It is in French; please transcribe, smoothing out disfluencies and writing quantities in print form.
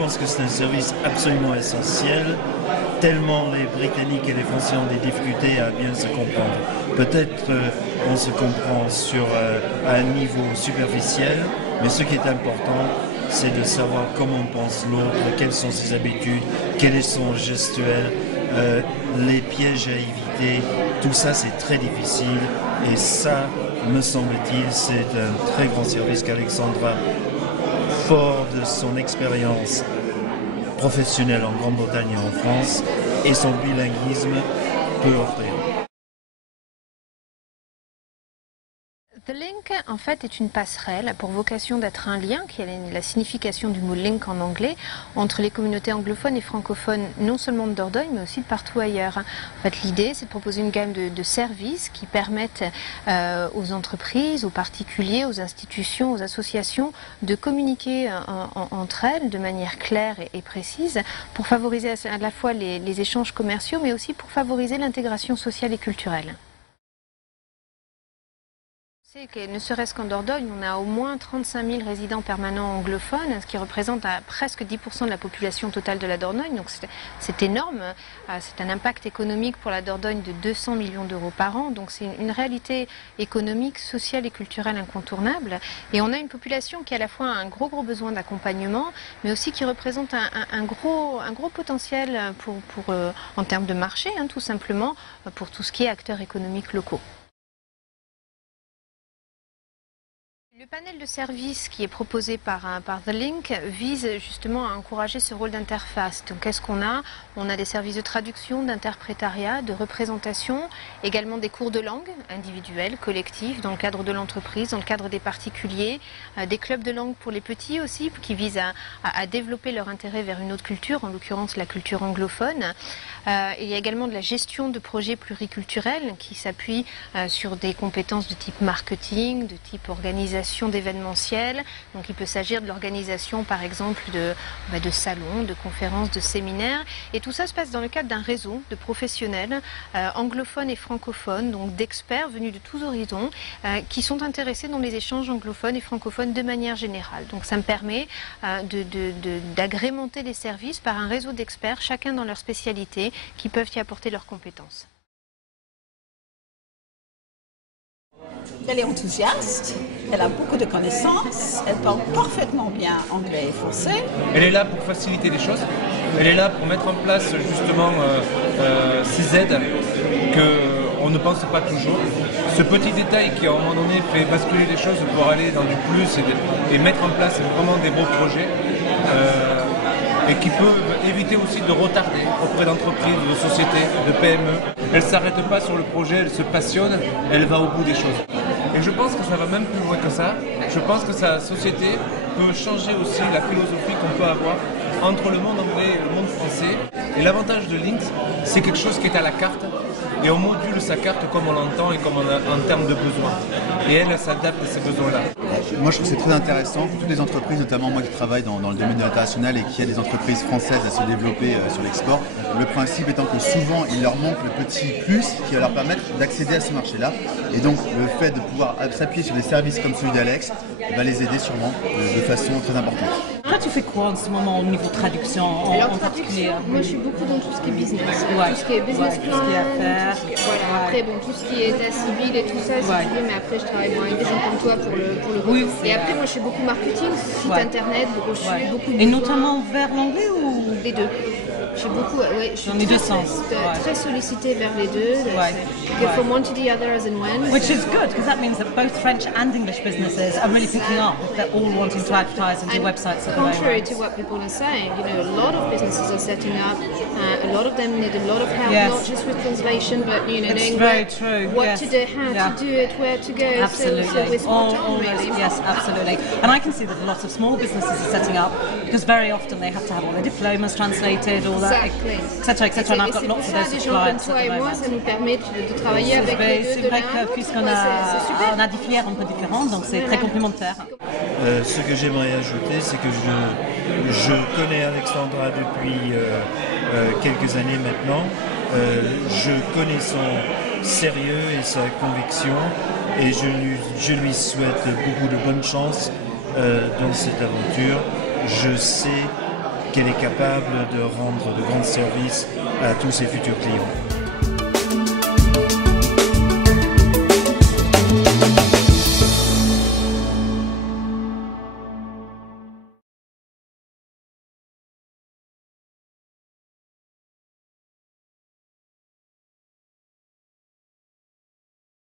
pense que c'est un service absolument essentiel, tellement les Britanniques et les Français ont des difficultés à bien se comprendre. Peut-être on se comprend à un niveau superficiel, mais ce qui est important, c'est de savoir comment pense l'autre, quelles sont ses habitudes, quel est son gestuel, les pièges à éviter. Tout ça, c'est très difficile et ça, me semble-t-il, c'est un très grand service qu'Alexandra, fort de son expérience professionnelle en Grande-Bretagne et en France et son bilinguisme, peut offrir. The Link, en fait, est une passerelle, a pour vocation d'être un lien, qui est la signification du mot link en anglais, entre les communautés anglophones et francophones, non seulement de Dordogne, mais aussi de partout ailleurs. En fait, l'idée, c'est de proposer une gamme de services qui permettent aux entreprises, aux particuliers, aux institutions, aux associations de communiquer entre elles de manière claire et précise pour favoriser à la fois les échanges commerciaux, mais aussi pour favoriser l'intégration sociale et culturelle. Ne serait-ce qu'en Dordogne, on a au moins 35 000 résidents permanents anglophones, ce qui représente presque 10% de la population totale de la Dordogne. Donc c'est énorme. C'est un impact économique pour la Dordogne de 200 millions d'euros par an. Donc c'est une réalité économique, sociale et culturelle incontournable. Et on a une population qui a à la fois un gros besoin d'accompagnement, mais aussi qui représente un gros potentiel en termes de marché, tout simplement, pour tout ce qui est acteurs économiques locaux. Le panel de services qui est proposé par The Link vise justement à encourager ce rôle d'interface. Donc qu'est-ce qu'on a? On a des services de traduction, d'interprétariat, de représentation, également des cours de langue individuels, collectifs, dans le cadre de l'entreprise, dans le cadre des particuliers, des clubs de langue pour les petits aussi, qui visent à développer leur intérêt vers une autre culture, en l'occurrence la culture anglophone. Il y a également de la gestion de projets pluriculturels qui s'appuient sur des compétences de type marketing, de type organisation d'événementiel. Donc il peut s'agir de l'organisation par exemple de salons, de conférences, de séminaires. Et tout ça se passe dans le cadre d'un réseau de professionnels anglophones et francophones, donc d'experts venus de tous horizons qui sont intéressés dans les échanges anglophones et francophones de manière générale. Donc ça me permet d'agrémenter les services par un réseau d'experts, chacun dans leur spécialité, qui peuvent y apporter leurs compétences. Elle est enthousiaste, elle a beaucoup de connaissances, elle parle parfaitement bien anglais et français. Elle est là pour faciliter les choses, elle est là pour mettre en place justement ces aides qu'on ne pense pas toujours. Ce petit détail qui à un moment donné fait basculer les choses pour aller dans du plus et mettre en place vraiment des beaux projets. Et qui peut éviter aussi de retarder auprès d'entreprises, de sociétés, de PME. Elle ne s'arrête pas sur le projet, elle se passionne, elle va au bout des choses. Et je pense que ça va même plus loin que ça. Je pense que sa société peut changer aussi la philosophie qu'on peut avoir entre le monde anglais et le monde français. Et l'avantage de Lynx, c'est quelque chose qui est à la carte. Et on module sa carte comme on l'entend et comme on a en termes de besoins. Et elle s'adapte à ces besoins-là. Moi, je trouve que c'est très intéressant pour toutes les entreprises, notamment moi qui travaille dans le domaine de l'international et qui a des entreprises françaises à se développer sur l'export. Le principe étant que souvent, il leur manque le petit plus qui va leur permettre d'accéder à ce marché-là. Et donc, le fait de pouvoir s'appuyer sur des services comme celui d'Alex va les aider sûrement de façon très importante. Toi, tu fais quoi en ce moment au niveau traduction en particulier? Moi, je suis beaucoup dans tout ce qui est business. Ouais. Tout ce qui est business plan, tout ce qui est à faire. Voilà. Après, bon, tout ce qui est état civil et tout ça, si tu veux, mais après, je travaille avec des gens comme toi pour le Oui, et après, moi, je fais beaucoup marketing, site internet, beaucoup Et notamment vers l'anglais ou les deux. J'ai beaucoup, ouais, je suis dans les deux sens. très sollicitée vers les deux. Go from one to the other as and when. Which is good, because that means that both French and English businesses are really picking up. They're all wanting to advertise and do websites at the moment. Contrary to what people are saying, you know, a lot of businesses are setting up. A lot of them need a lot of help, not just with translation, but you know, knowing what to do, how to do it, where to go. Absolutely. So we're spot on, really. Yes, absolutely. And I can see that a lot of small businesses are setting up because very often they have to have all their diplomas translated, all that, etc., etc. And I've got lots of those clients at the moment. Ça nous permet de travailler avec les deux. C'est vrai que puisqu'on a des filières un peu différentes, donc c'est très complémentaire. Ce que j'aimerais ajouter, c'est que je connais Alexandra depuis quelques années maintenant. Je connais son sérieux et sa conviction et je lui souhaite beaucoup de bonne chance dans cette aventure. Je sais qu'elle est capable de rendre de grands services à tous ses futurs clients.